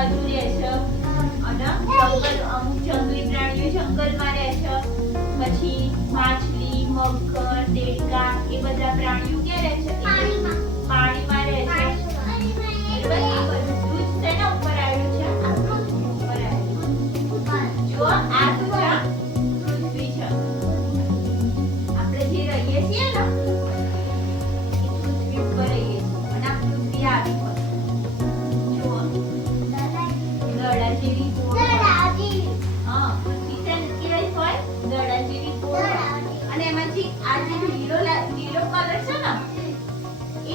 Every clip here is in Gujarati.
બધું રહે છે. અમુક જંગલી પ્રાણીઓ જંગલમાં રહે છે. પછી માછલી મગર દેડકા એ બધા પ્રાણીઓ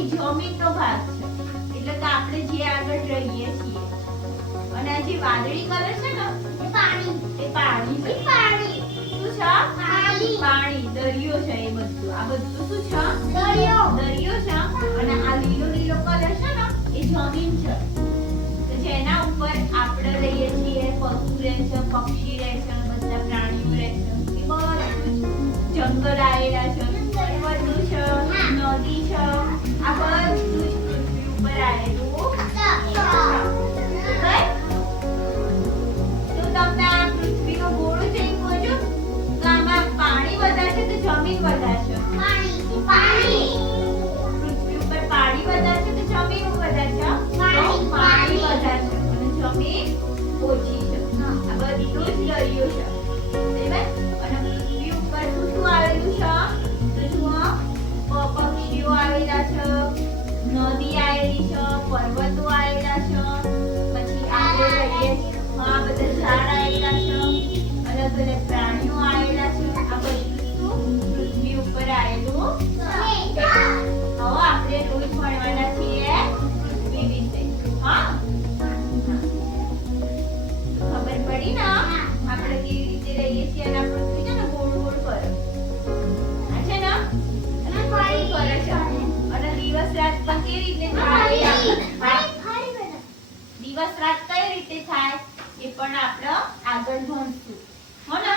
જમીનનો ભાગ છે. એટલે કે આપણે જે આગળ રહીએ છીએ. અને આ જે વાદળી કલર છે ને એ પાણી. છે. શું છે? પાણી. દરિયો છે એ બધું. આ બધું શું છે? દરિયો. છે. અને આ લીલો લીલો કલર છે ને એ જમીન છે. જેના ઉપર આપણે રહીએ છીએ પશુ રહે છે પક્ષી રહે છે બધા પ્રાણીઓ રહે છે એ બધું જંગલ આવેલા છે. જમીન વધારે છે પૃથ્વી ઉપર પાણી વધારે છે કે જમીન વધારે છે પાણી. પાણી. વધારે છે અને જમીન ઓછી છે. આ બધું જ દરિયો છે. બરાબર? અને પૃથ્વી ઉપર શું શું આવેલું છે? તો જુઓ પક્ષીઓ આવેલા છે નદી આવેલી છે પર્વતો આવેલા છે. આપણે કેવી રીતે રહીએ છીએ અને આપણું શું છે ને ગોળ ગોળ ફરે છે ને અને ફરી ફરે છે. અને દિવસ રાત પણ કેવી રીતે થાય? દિવસ રાત કઈ રીતે થાય એ પણ આપણે આગળ ભણશું હો ને?